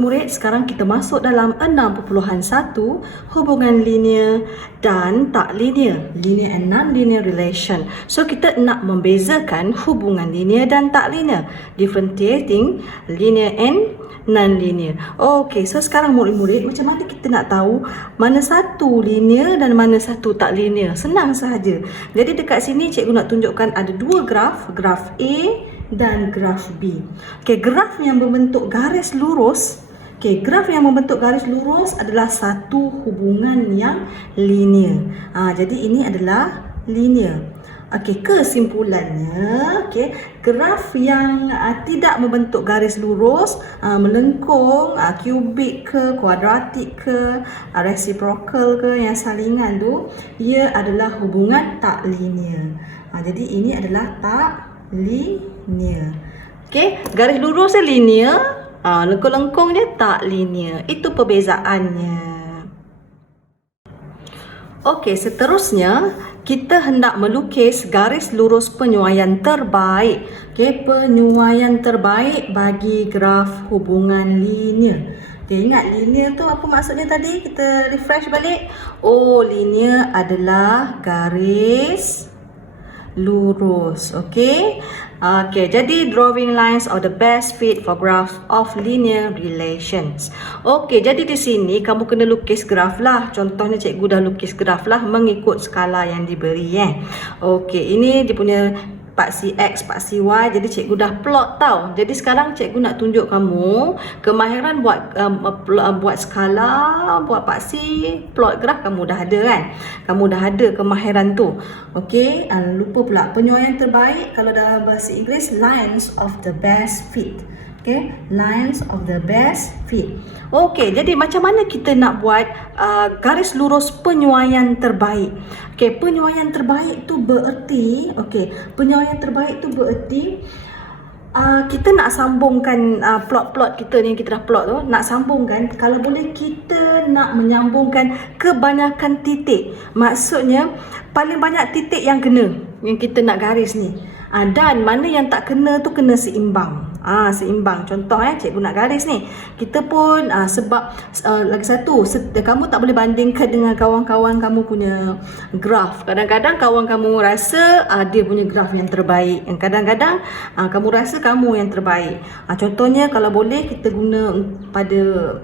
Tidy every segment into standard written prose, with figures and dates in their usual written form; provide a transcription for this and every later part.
murid-murid, sekarang kita masuk dalam 6.1 hubungan linear dan tak linear, linear and non-linear relation. So kita nak membezakan hubungan linear dan tak linear, differentiating linear and non-linear. Okey, so sekarang murid-murid, macam mana kita nak tahu mana satu linear dan mana satu tak linear? Senang sahaja. Jadi dekat sini cikgu nak tunjukkan ada dua graf, graf A dan graf B. Okey, graf yang membentuk garis lurus, graf yang membentuk garis lurus adalah satu hubungan yang linear. Jadi ini adalah linear. Okey, kesimpulannya, graf yang tidak membentuk garis lurus, melengkung, kubik ke, kuadratik ke, reciprocal ke, yang salingan tu, ia adalah hubungan tak linear. Jadi ini adalah tak linear. Garis lurus dia linear, lengkung-lengkung dia tak linear. Itu perbezaannya. Okey, seterusnya kita hendak melukis garis lurus penyuaian terbaik. Penyuaian terbaik bagi graf hubungan linear. Ingat linear tu apa maksudnya tadi? Kita refresh balik. Oh, linear adalah garis lurus. Okey, jadi drawing lines are the best fit for graph of linear relations. Okey, jadi di sini kamu kena lukis graf lah. Contohnya cikgu dah lukis graf lah mengikut skala yang diberi. Okey, ini dia punya paksi X, paksi Y. Jadi cikgu dah plot tau. Jadi sekarang cikgu nak tunjuk kamu kemahiran buat skala, buat paksi, plot graf kamu dah ada kan? Kamu dah ada kemahiran tu. Okey, lupa pula penyuaian terbaik kalau dalam bahasa Inggeris, lines of the best fit. Lines of the best fit. Okey, jadi macam mana kita nak buat garis lurus penyuaian terbaik? Penyuaian terbaik tu bererti, penyuaian terbaik tu bererti kita nak sambungkan plot-plot kita ni, kita dah plot tu, nak sambungkan, kalau boleh kita nak menyambungkan kebanyakan titik. Maksudnya paling banyak titik yang kena, yang kita nak garis ni. Dan mana yang tak kena tu kena seimbang. Seimbang. Contoh cikgu nak garis ni. Kita pun sebab lagi satu, kamu tak boleh bandingkan dengan kawan-kawan kamu punya graf. Kadang-kadang kawan kamu rasa dia punya graf yang terbaik. Kadang-kadang kamu rasa kamu yang terbaik. Contohnya kalau boleh kita guna pada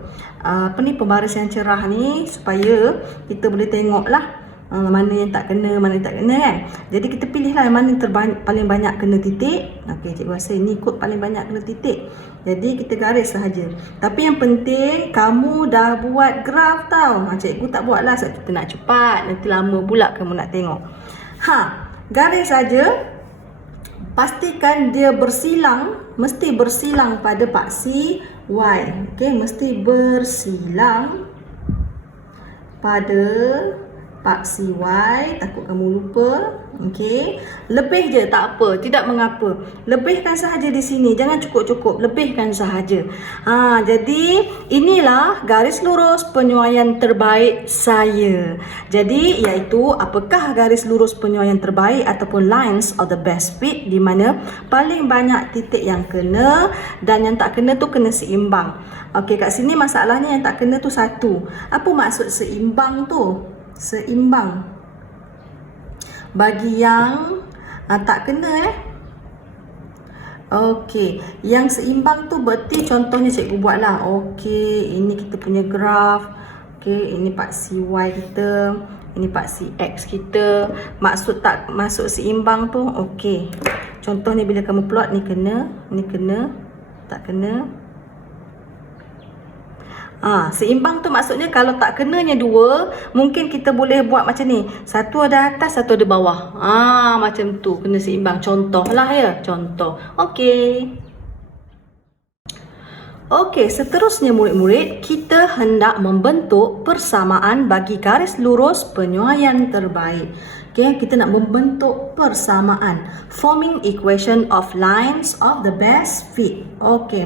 pembaris yang cerah ni supaya kita boleh tengoklah mana yang tak kena, mana yang tak kena kan. Jadi kita pilihlah yang mana yang paling banyak kena titik. Cikgu rasa ini kot paling banyak kena titik. Jadi kita garis sahaja. Tapi yang penting kamu dah buat graf tau. Cikgu tak buat lah sebab kita nak cepat. Nanti lama pula kamu nak tengok. Garis saja. Pastikan dia bersilang, mesti bersilang pada paksi Y. Mesti bersilang pada paksi Y, takut kamu lupa. Lebih je tak apa, tidak mengapa. Lebihkan sahaja di sini, jangan cukup-cukup, lebihkan sahaja. Jadi inilah garis lurus penyuaian terbaik saya. Jadi iaitu apakah garis lurus penyuaian terbaik ataupun lines of the best fit, di mana paling banyak titik yang kena dan yang tak kena tu kena seimbang. Kat sini masalahnya yang tak kena tu satu. Apa maksud seimbang tu? Seimbang bagi yang tak kena yang seimbang tu berarti contohnya cikgu buatlah. Ini kita punya graf. Ini paksi Y kita, ini paksi X kita. Maksud tak masuk seimbang tu. Contohnya bila kamu plot ni kena, tak kena. Seimbang tu maksudnya kalau tak kenanya dua, mungkin kita boleh buat macam ni. Satu ada atas, satu ada bawah. Macam tu, kena seimbang. Contoh lah ya, contoh. Seterusnya murid-murid, kita hendak membentuk persamaan bagi garis lurus penyuaian terbaik. Kita nak membentuk persamaan, forming equation of lines of the best fit.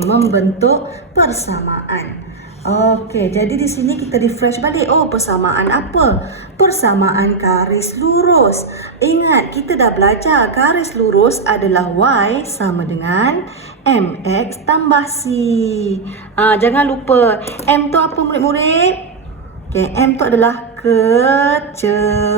Membentuk persamaan. Okey, jadi di sini kita refresh balik. Oh, persamaan apa? Persamaan garis lurus. Ingat, kita dah belajar garis lurus adalah Y sama dengan MX tambah C. Jangan lupa, M tu apa murid-murid? Okey, M tu adalah kecerunan.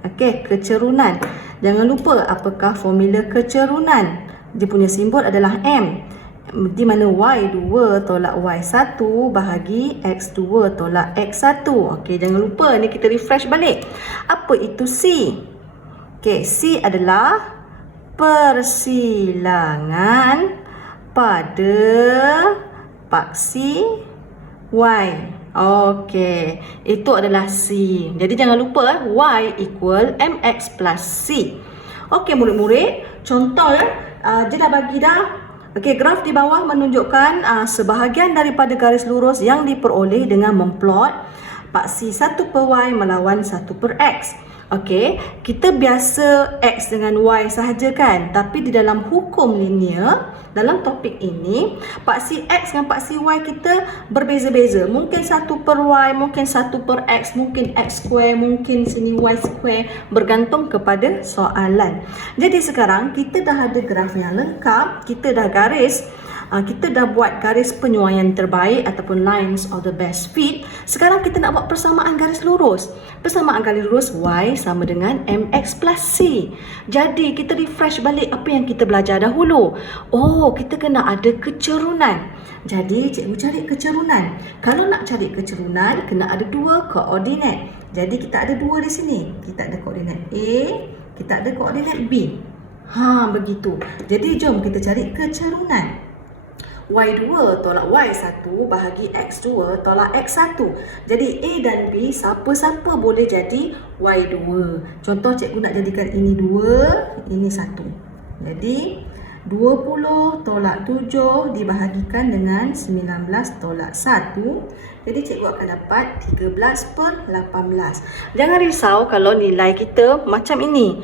Okey, kecerunan. Jangan lupa apakah formula kecerunan. Dia punya simbol adalah M. Di mana Y2 tolak Y1 bahagi X2 tolak X1. Okey, jangan lupa ni kita refresh balik. Apa itu C? Okey, C adalah persilangan pada paksi Y. Okey, itu adalah C. Jadi jangan lupa Y equal MX plus C. Okey murid-murid, contoh dia dah bagi dah. Okey, graf di bawah menunjukkan sebahagian daripada garis lurus yang diperoleh dengan memplot paksi 1 per Y melawan 1 per X. Okey, kita biasa X dengan Y sahaja kan? Tapi di dalam hukum linear, dalam topik ini, paksi X dengan paksi Y kita berbeza-beza. Mungkin 1 per Y, mungkin 1 per X, mungkin X square, mungkin sini Y square, bergantung kepada soalan. Jadi sekarang kita dah ada graf yang lengkap, kita dah kita dah buat garis penyuaian terbaik ataupun lines of the best fit. Sekarang kita nak buat persamaan garis lurus. Persamaan garis lurus Y sama dengan MX plus C. Jadi kita refresh balik apa yang kita belajar dahulu. Oh, kita kena ada kecerunan. Jadi cikgu cari kecerunan. Kalau nak cari kecerunan, kena ada dua koordinat. Jadi kita ada dua di sini. Kita ada koordinat A, kita ada koordinat B. Begitu. Jadi jom kita cari kecerunan. Y2 tolak Y1 bahagi X2 tolak X1. Jadi A dan B siapa-siapa boleh jadi Y2. Contoh cikgu nak jadikan ini 2, ini 1. Jadi 20 tolak 7 dibahagikan dengan 19 tolak 1. Jadi cikgu akan dapat 13 per 18. Jangan risau kalau nilai kita macam ini.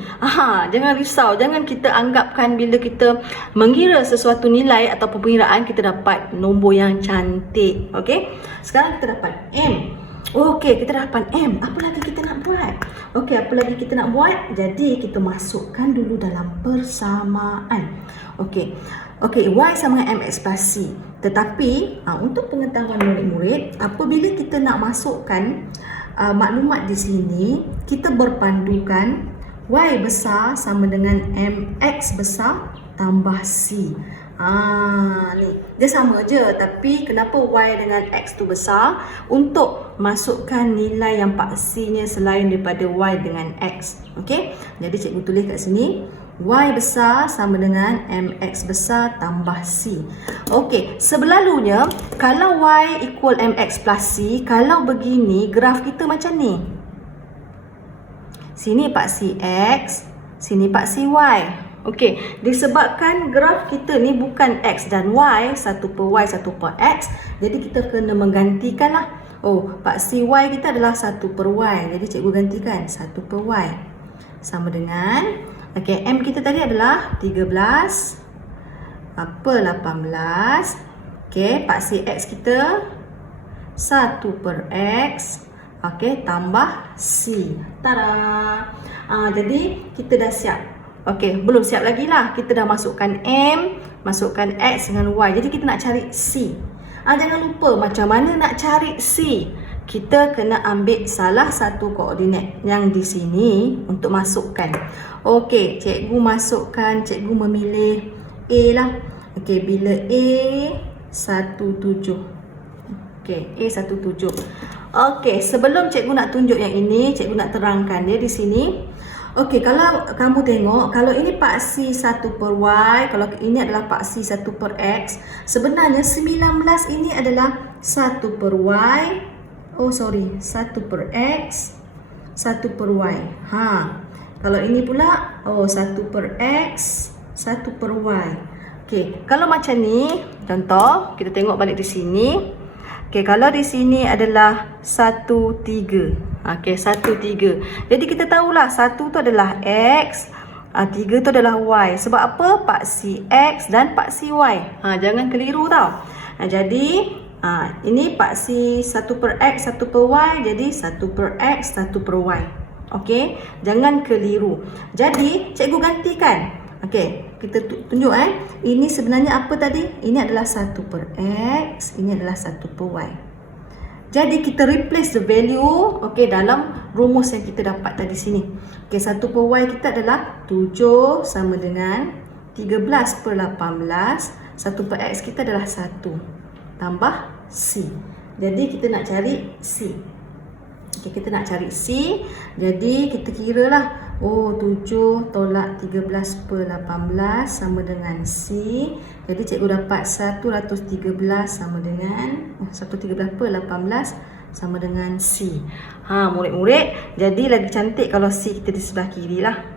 Jangan risau. Jangan kita anggapkan bila kita mengira sesuatu nilai atau pengiraan kita dapat nombor yang cantik. Okey. Sekarang kita dapat M. Okey, kita dapat M. Apa lagi kita nak buat? Okey, apa lagi kita nak buat? Jadi kita masukkan dulu dalam persamaan. Okey. Y sama dengan MX plus C. Tetapi untuk pengetahuan murid-murid, apabila kita nak masukkan maklumat di sini, kita berpandukan Y besar sama dengan MX besar tambah C. Ni dia sama je, tapi kenapa Y dengan X tu besar? Untuk masukkan nilai yang paksinya selain daripada Y dengan X. Okey, jadi cikgu tulis kat sini Y besar sama dengan MX besar tambah C. Okey, sebelalunya kalau Y equal MX plus C, kalau begini graf kita macam ni. Sini paksi X, sini paksi Y. Okey, disebabkan graf kita ni bukan X dan Y, 1 per Y, 1 per X, jadi kita kena menggantikanlah. Oh, paksi Y kita adalah 1 per Y, jadi cikgu gantikan 1 per Y sama dengan, okey, M kita tadi adalah 13 per 18. Okey, paksi X kita 1 per X. Okey, tambah C. Tada! Jadi kita dah siap. Okey, belum siap lagi lah. Kita dah masukkan M, masukkan X dengan Y. Jadi kita nak cari C. Jangan lupa macam mana nak cari C. Kita kena ambil salah satu koordinat yang di sini untuk masukkan. Okey, cikgu masukkan, cikgu memilih A lah. Okey, bila A 17. Okey, A 17. Okey, sebelum cikgu nak tunjuk yang ini, cikgu nak terangkan dia di sini. Okey, kalau kamu tengok, kalau ini paksi 1 per Y, kalau ini adalah paksi 1 per X, sebenarnya 19 ini adalah 1 per Y. 1 per X, 1 per Y. Kalau ini pula, 1 per X, 1 per Y. Okey, kalau macam ni, contoh, kita tengok balik di sini. Okey, kalau di sini adalah 1, 3. Okey, 1, 3. Jadi kita tahulah 1 tu adalah X, 3 tu adalah Y. Sebab apa? Paksi X dan paksi Y. Jangan keliru tau. Jadi Ini paksi 1 per X, 1 per Y, jadi 1 per X, 1 per Y. Okey, jangan keliru. Jadi, cikgu gantikan. Okey, kita tunjuk Ini sebenarnya apa tadi? Ini adalah 1 per X, ini adalah 1 per Y. Jadi, kita replace the value dalam rumus yang kita dapat tadi sini. Okey, 1 per Y kita adalah 7 sama dengan 13 per 18. 1 per X kita adalah 1 tambah C. Jadi kita nak cari C. Kita nak cari C. Jadi kita kira lah. 7 tolak 13 per 18 sama dengan C. Jadi cikgu dapat 113 sama dengan 113 per 18 sama dengan C. Murid-murid, jadi lagi cantik kalau C kita di sebelah kiri lah.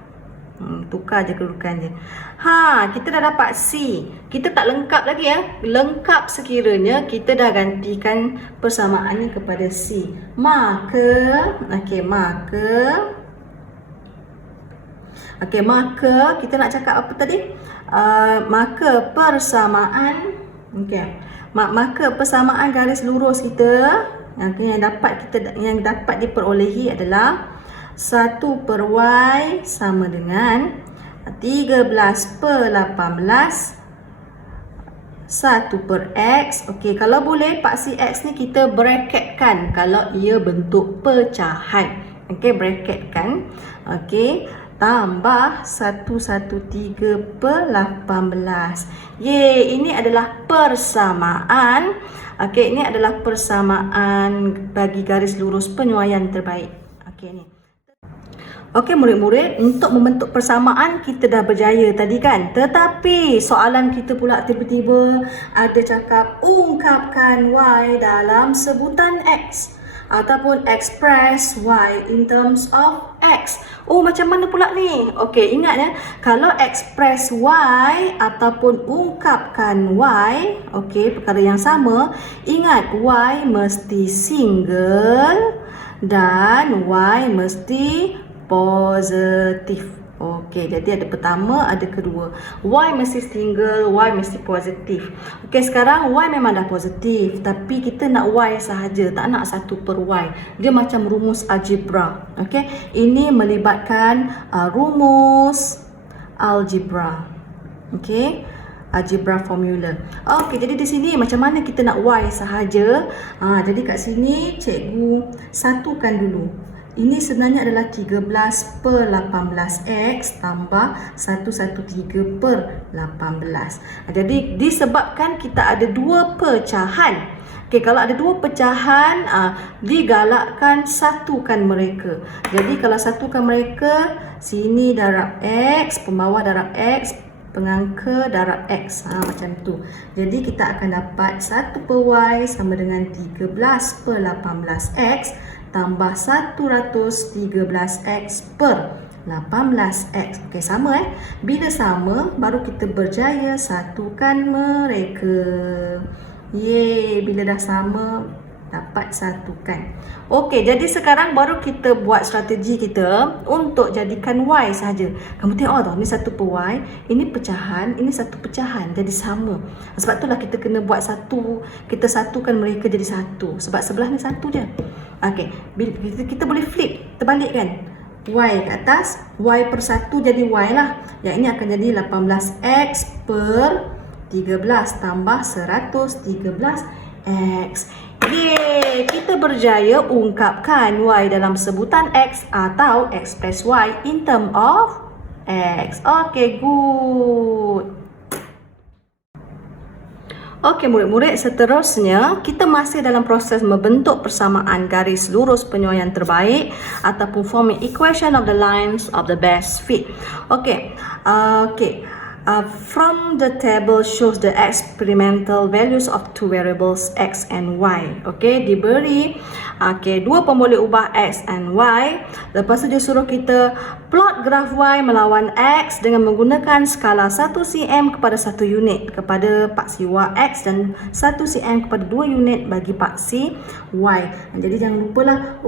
Tukar je kedudukan je. Kita dah dapat C. Kita tak lengkap lagi Lengkap sekiranya kita dah gantikan persamaan ni kepada C. Maka kita nak cakap apa tadi? Maka persamaan maka persamaan garis lurus kita yang dapat diperolehi adalah 1 per Y sama dengan 13 per 18 1 per X. Kalau boleh paksi X ni kita bracketkan kalau ia bentuk pecahan. Bracketkan. Tambah 113 per 18. Ini adalah persamaan. Ini adalah persamaan bagi garis lurus penyuaian terbaik. Ni. Murid-murid, untuk membentuk persamaan kita dah berjaya tadi kan. Tetapi soalan kita pula tiba-tiba ada cakap ungkapkan Y dalam sebutan X ataupun express Y in terms of X. Macam mana pula ni? Ingat kalau express Y ataupun ungkapkan Y, perkara yang sama. Ingat Y mesti single dan Y mesti positif. Jadi ada pertama, ada kedua. Y mesti single, Y mesti positif. Sekarang Y memang dah positif, tapi kita nak Y sahaja, tak nak 1 per Y. Dia macam rumus algebra. Ini melibatkan rumus algebra. Algebra formula. Jadi di sini macam mana kita nak Y sahaja? Jadi kat sini cikgu satukan dulu. Ini sebenarnya adalah 13 per 18X tambah 113 per 18. Jadi disebabkan kita ada dua pecahan. Kalau ada dua pecahan, digalakkan satukan mereka. Jadi kalau satukan mereka, sini darab X, pembawah darab X, pengangka darab X. Macam tu. Jadi kita akan dapat 1 per Y sama dengan 13 per 18X tambah 113X per 18X. Sama Bila sama, baru kita berjaya satukan mereka. Bila dah sama, dapat satukan. Jadi sekarang baru kita buat strategi kita untuk jadikan Y sahaja. Kamu tengok tau, ni 1 per Y, ini pecahan, ini satu pecahan, jadi sama. Sebab itulah kita kena buat satu, kita satukan mereka jadi satu. Sebab sebelah ni satu je. Kita boleh flip, terbalik kan? Y ke atas, Y per 1 jadi Y lah. Yang ini akan jadi 18X per 13 tambah 113X. Kita berjaya ungkapkan Y dalam sebutan X atau express Y in term of X. Good. Murid-murid, seterusnya kita masih dalam proses membentuk persamaan garis lurus penyuaian terbaik ataupun forming equation of the lines of the best fit. From the table shows the experimental values of two variables X and Y. Diberi dua pemboleh ubah X and Y. Lepas tu dia suruh kita plot graf Y melawan X dengan menggunakan skala 1 cm kepada 1 unit kepada paksi X dan 1 cm kepada 2 unit bagi paksi Y. Jadi jangan lupalah,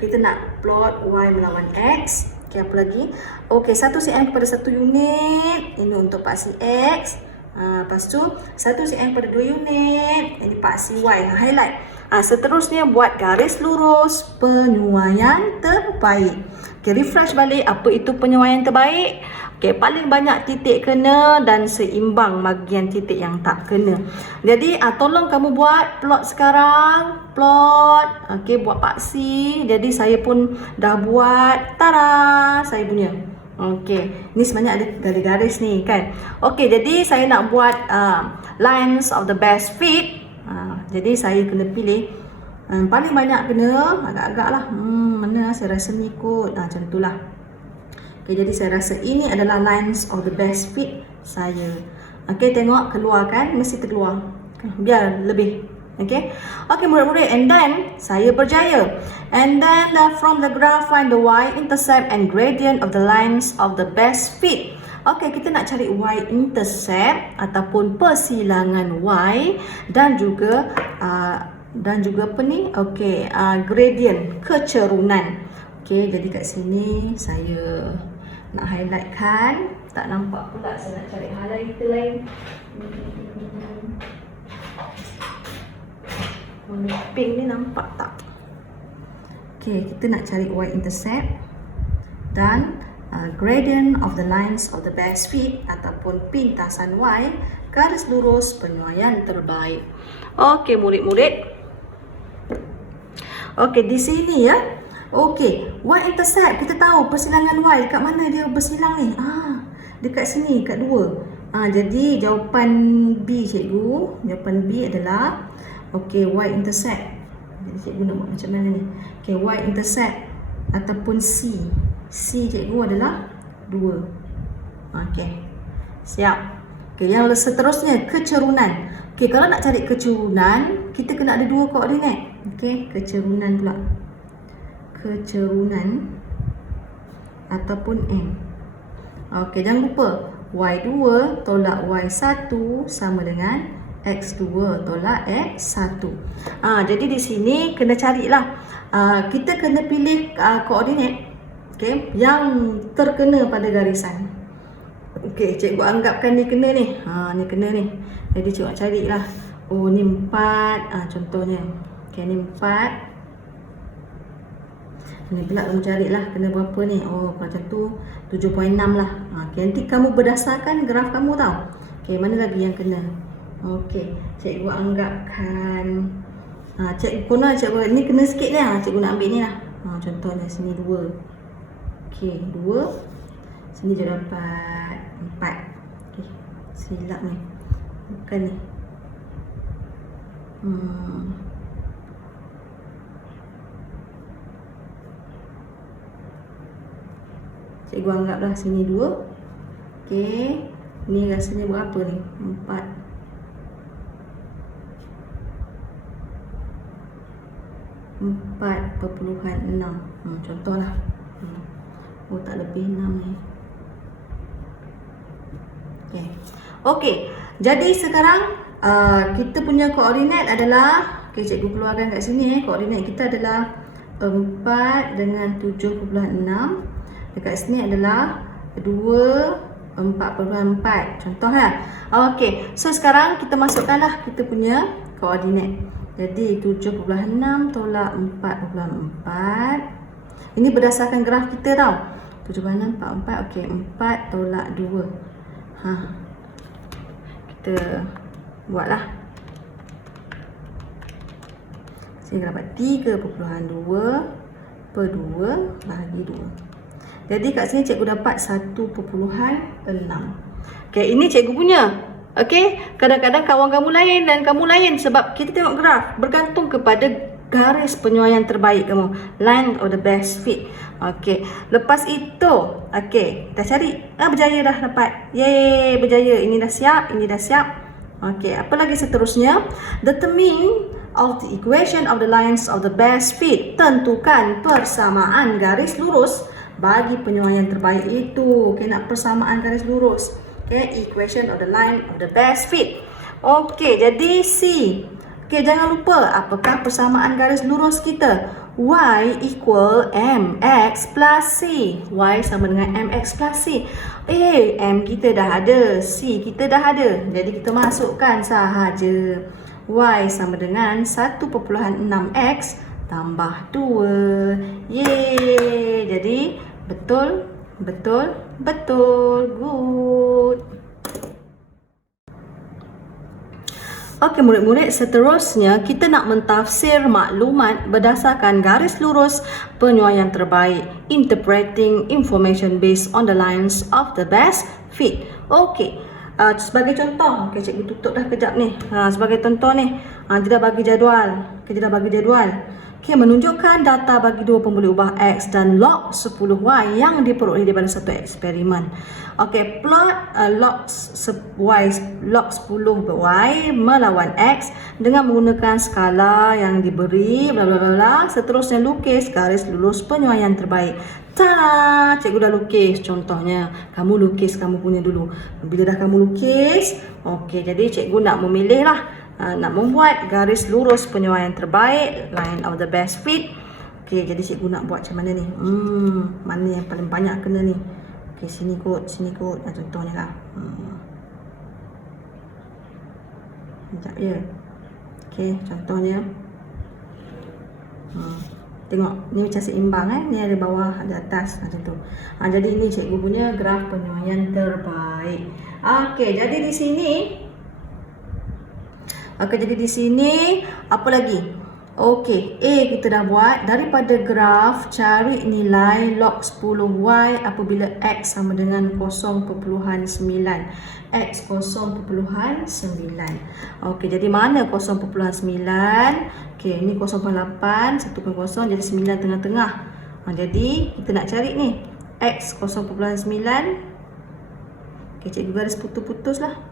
kita nak plot Y melawan X. Apa lagi? 1 cm kepada 1 unit. Ini untuk paksi X. Lepas tu 1 cm pada 2 unit. Jadi Pak CY highlight. Seterusnya buat garis lurus penyuaian terbaik. Okay, refresh balik apa itu penyuaian terbaik. Okay, paling banyak titik kena dan seimbang bahagian titik yang tak kena. Jadi tolong kamu buat plot sekarang. Plot. Okay, buat Pak C. Jadi saya pun dah buat. Tada! Saya punya. Okey, ni sebenarnya ada garis-garis ni kan. Okey, jadi saya nak buat lines of the best fit. Jadi saya kena pilih paling banyak kena agak-agak lah. Mana saya rasa ni kot. Macam tu lah. Okey, jadi saya rasa ini adalah lines of the best fit saya. Okey, tengok keluar kan? Mesti terkeluar. Biar lebih. Okay, murid-murid, and then saya berjaya. And then from the graph find the y-intercept and gradient of the lines of the best fit. Okay, kita nak cari y-intercept ataupun persilangan y dan juga apa ni? Okay, gradient, kecerunan. Okay, jadi kat sini saya nak highlightkan. Tak nampak pula, saya nak cari highlighter lain. Pink ni nampak tak? Okay, kita nak cari y-intercept dan gradient of the lines of the best fit ataupun pintasan y, garis lurus penyuaian terbaik. Okay, murid-murid. Okay, di sini ya. Okay, y-intercept kita tahu persilangan y kat mana dia bersilang ni? Dekat sini, kat 2. Jadi jawapan B cikgu, jawapan B adalah okey, y-intercept. Jadi cikgu nak buat macam mana ni? Okey, y-intercept ataupun C. C cikgu adalah 2. Okey. Siap. Okey, yang seterusnya kecerunan. Okey, kalau nak cari kecerunan, kita kena ada 2 koordinat. Okey, kecerunan pula. Kecerunan ataupun M. Okey, jangan lupa y2 tolak y1 sama dengan X2 tolak X1. Jadi di sini kena carilah. Kita kena pilih koordinat yang terkena pada garisan. Okey, cikgu anggapkan ni kena ni. Ni kena ni. Jadi cikgu carilah. Oh, ni 4. Contohnya. Okey, ni 4. Ni pula kamu carilah kena berapa ni. Oh, macam tu 7.6 lah. Okey, nanti kamu berdasarkan graf kamu tau. Okey, mana lagi yang kena? Okey, cikgu anggapkan cikgu guna cikgu ni kena sikit ni cikgu nak ambil ni lah. Contohnya sini 2. Okey, 2. Sini je dapat 4. Okey, silap ni. Bukan ni. Cikgu anggaplah sini 2. Okey, ni rasanya berapa ni? 4. 4.6. Contohlah. Oh, tak lebih 6 ni. Okey. Okey. Jadi sekarang kita punya koordinat adalah, okey, cikgu keluarkan kat sini koordinat kita adalah 4 dengan 7.6. Dekat sini adalah 2 4.4. Contohlah. Okey. So sekarang kita masukkanlah kita punya koordinat. Jadi 7.6 tolak 4.4. Ini berdasarkan graf kita tau. 7.6 4.4. Okey, 4 tolak 2. Kita buatlah. Saya dapat 3.2 per 2 bagi 2. Jadi kat sini cikgu dapat 1.6. Okey, ini cikgu punya. Okey, kadang-kadang kawan kamu lain dan kamu lain sebab kita tengok graf bergantung kepada garis penyuaian terbaik kamu, line of the best fit. Okey, lepas itu, okey, kita cari. Berjaya dah dapat. Yeay, berjaya. Ini dah siap, ini dah siap. Okey, apa lagi seterusnya? Determine of the equation of the lines of the best fit. Tentukan persamaan garis lurus bagi penyuaian terbaik itu. Okey, nak persamaan garis lurus. Okay, equation of the line of the best fit. Okey, jadi C. Okey, jangan lupa apakah persamaan garis lurus kita? Y equal mx X plus C. Y sama dengan MX plus C. M kita dah ada, C kita dah ada. Jadi kita masukkan sahaja. Y sama dengan 1.6X tambah 2. Yeay. Jadi betul, betul, betul. Good. Okey murid-murid, seterusnya kita nak mentafsir maklumat berdasarkan garis lurus penyuaian terbaik. Interpreting information based on the lines of the best fit. Okey. Sebagai contoh, okey cikgu tutup dah kejap ni. Sebagai contoh ni, dia dah bagi jadual. Okey, dia dah bagi jadual. Okey, menunjukkan data bagi dua pembuli ubah X dan log 10Y yang diperoleh daripada satu eksperimen. Okey, plot log 10Y melawan X dengan menggunakan skala yang diberi bla bla bla. Seterusnya lukis garis lurus penyuaian terbaik. Tada! Cikgu dah lukis contohnya. Kamu lukis kamu punya dulu. Bila dah kamu lukis, okey, jadi cikgu nak memilih lah. Nak membuat garis lurus penyuaian terbaik, line of the best fit. Okey, jadi cikgu nak buat macam mana ni? Mana yang paling banyak kena ni? Okey, sini kot. Contohnya lah. Sekejap ya. Okey, contohnya. Tengok, ni macam seimbang Ni ada bawah, ada atas macam tu. Jadi ini cikgu punya graf penyuaian terbaik. Okey, jadi di sini apa lagi? Okey, A kita dah buat. Daripada graf cari nilai log 10Y apabila X sama dengan 0.9. X 0.9. Okey, jadi mana 0.9? Okey, ni 0.8, 1.0, jadi 9 tengah-tengah. Jadi kita nak cari ni X 0.9. Okey, cikgu garis putus-putus lah.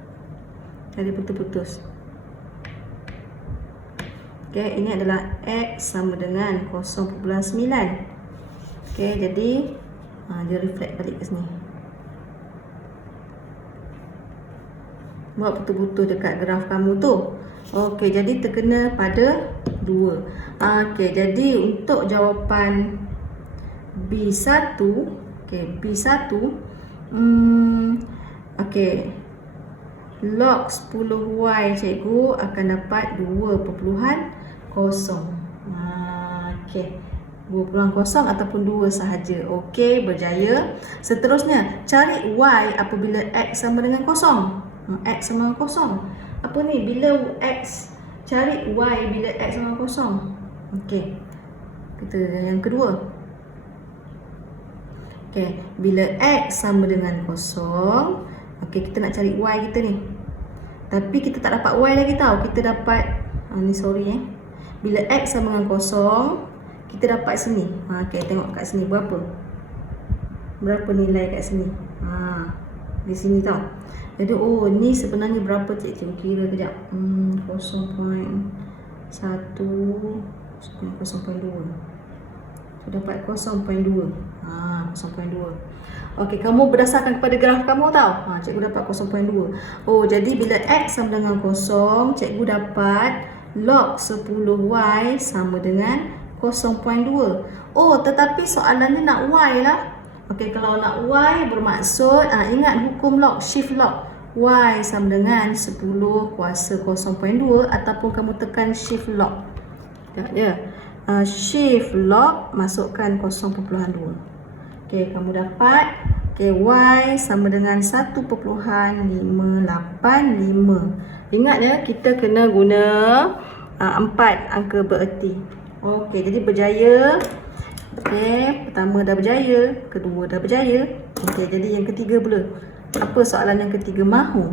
Garis putus-putus. Okey, ini adalah X sama dengan 0.9. Okey, jadi dia reflect balik ke sini. Buat betul-betul dekat graf kamu tu. Okey, jadi terkena pada 2. Okey, jadi untuk jawapan B1, okey, B1 okey, log 10Y cikgu akan dapat 2.0. Okey, 2.0 ataupun 2 sahaja. Okey, berjaya. Seterusnya, cari Y apabila X sama dengan 0. X sama dengan 0. Apa ni? Bila X, cari Y bila X sama dengan 0. Okey, kita yang kedua. Okey, bila X sama dengan 0, okey, kita nak cari Y kita ni. Tapi kita tak dapat Y lagi tau. Kita dapat ni sorry bila X sama dengan 0, kita dapat sini. Okey, tengok kat sini berapa? Berapa nilai kat sini? Di sini tau. Jadi ni sebenarnya berapa cikgu kira kejap. 0.1 0.2. Dapat 0.2. 0.2. Okey, kamu berdasarkan kepada graf kamu tau. Cikgu dapat 0.2. Jadi bila X sama dengan 0, cikgu dapat log 10Y sama dengan 0.2. Tetapi soalannya nak Y lah. Okey, kalau nak Y bermaksud, ingat hukum log, shift log. Y sama dengan 10 kuasa 0.2 ataupun kamu tekan shift log. Tengok dia. Shift log, masukkan 0.2. Okey, kamu dapat Y sama dengan 1.585. Ingat ya, kita kena guna 4 angka bererti. Okey, jadi berjaya. Okey, pertama dah berjaya, kedua dah berjaya. Okey, jadi yang ketiga pula. Apa soalan yang ketiga mahu?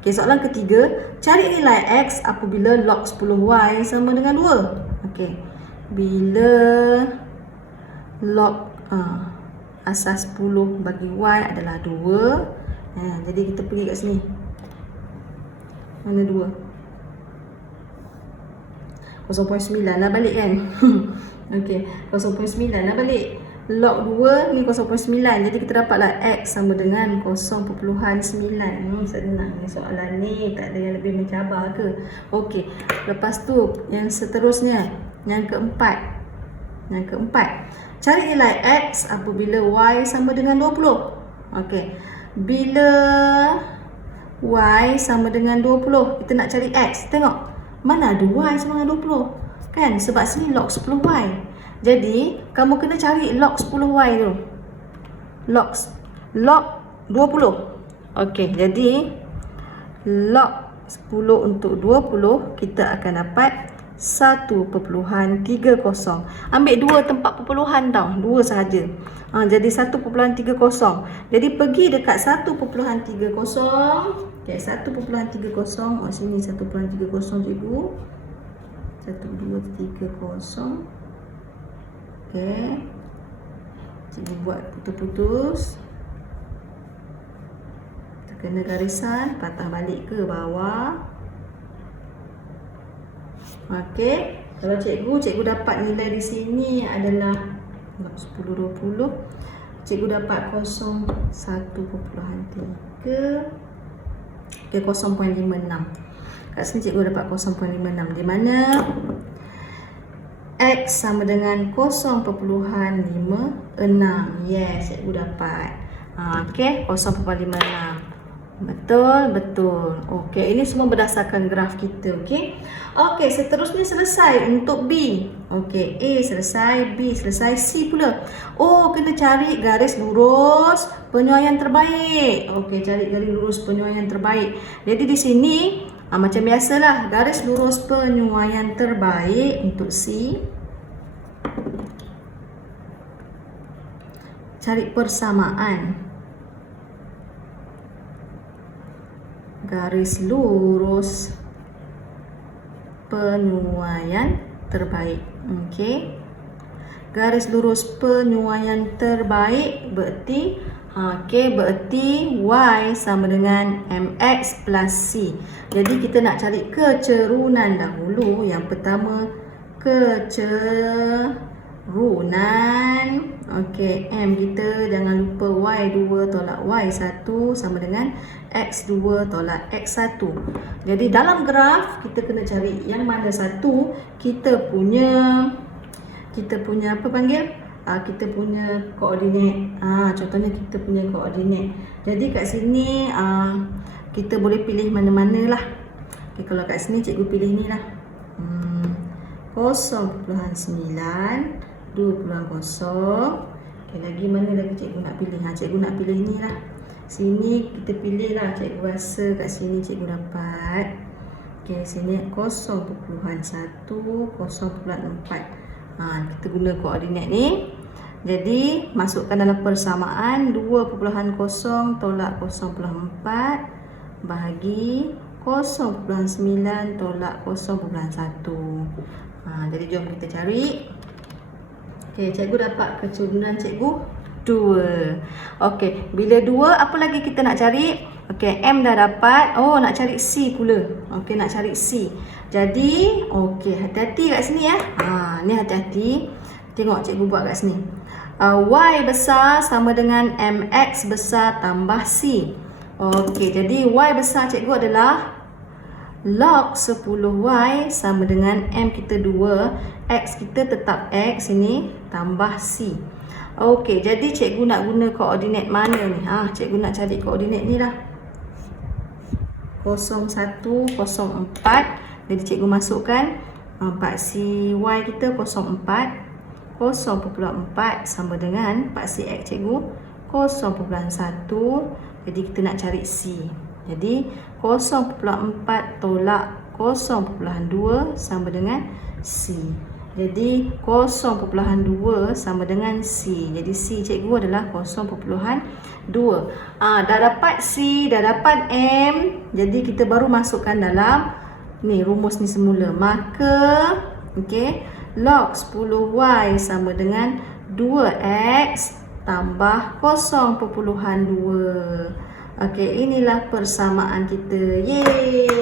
Okey, soalan ketiga, cari nilai X apabila log 10Y sama dengan 2. Okey, bila log asas 10 bagi Y adalah 2. Jadi kita pergi kat sini. Mana 2? 0.9 lah balik kan. Okey, 0.9 lah balik. Log 2 ni 0.9. Jadi kita dapatlah X sama dengan 0.9. Senang ni soalan ni, tak ada yang lebih mencabar ke. Okey, lepas tu yang seterusnya, yang keempat. Yang keempat, cari nilai X apabila Y sama dengan 20. Okey. Bila Y sama dengan 20, kita nak cari X. Tengok, mana ada Y sama dengan 20? Kan? Sebab sini log 10Y. Jadi, kamu kena cari log 10Y tu. Log 20. Okey, jadi log 10 untuk 20, kita akan dapat 1.30. Ambil dua tempat perpuluhan tau, dua sahaja. Jadi 1.30. Jadi pergi dekat 1.30. Okey, 1.30. Oh, sini 1.30 cikgu. 1230. Okey. Cikgu buat putus-putus. Kena garisan, patah balik ke bawah. Okey, kalau cikgu dapat nilai di sini adalah 10 20. Cikgu dapat 0.1.3. Okey, 0.56. Kat sini cikgu dapat 0.56, di mana X sama dengan 0.56. Yes, cikgu dapat. Okey, 0.56. Betul. Okey, ini semua berdasarkan graf kita. Okey. Okey, seterusnya selesai untuk B. Okey, A selesai, B selesai, C pula. Oh, kena cari garis lurus penyuaian terbaik. Okey, cari garis lurus penyuaian terbaik. Jadi di sini macam biasalah, garis lurus penyuaian terbaik untuk C. Cari persamaan garis lurus penyuaian terbaik. Okey. Garis lurus penyuaian terbaik berarti berarti Y sama dengan MX plus C. Jadi kita nak cari kecerunan dahulu. Yang pertama, kecerunan. Okey, M kita jangan lupa Y2 tolak Y1 sama dengan X2 tolak X1. Jadi dalam graf kita kena cari yang mana satu kita punya apa panggil? Kita punya koordinat. Contohnya kita punya koordinat. Jadi kat sini kita boleh pilih mana-mana lah. Okay, kalau kat sini cikgu pilih ni lah. 0.9 2.0. Okay, lagi mana lagi cikgu nak pilih? Cikgu nak pilih ni lah. Sini kita pilih lah. Cikgu rasa kat sini cikgu dapat. Okay, sini 0.1 0.4. Kita guna koordinat ni. Jadi masukkan dalam persamaan 2.0 tolak 0.4 bahagi 0.9 tolak 0.1. Jadi jom kita cari. Okey, cikgu dapat kecerunan cikgu 2. Okey, bila 2 apa lagi kita nak cari? Okey, M dah dapat. Oh, nak cari C pula. Okey, nak cari C. Jadi, okey, hati-hati kat sini ya. Ni hati-hati. Tengok cikgu buat kat sini. Y besar sama dengan MX besar tambah C. Okey, jadi Y besar cikgu adalah log 10Y sama dengan M kita 2. X kita tetap X ini tambah C. Okey, jadi cikgu nak guna koordinat mana ni? Cikgu nak cari koordinat ni lah. 0, 1, 0, 4. Jadi cikgu masukkan 4CY kita 0,4. 0.4 sama dengan 4CX cikgu 0.1. Jadi kita nak cari C. Jadi 0.4 tolak 0.2 sama dengan C. Jadi 0.2 sama dengan C. Jadi C cikgu adalah 0.2. Dah dapat C, dah dapat M. Jadi kita baru masukkan dalam ni rumus ni semula. Maka log 10Y sama dengan 2X tambah 0.2. Okey, inilah persamaan kita. Yeay!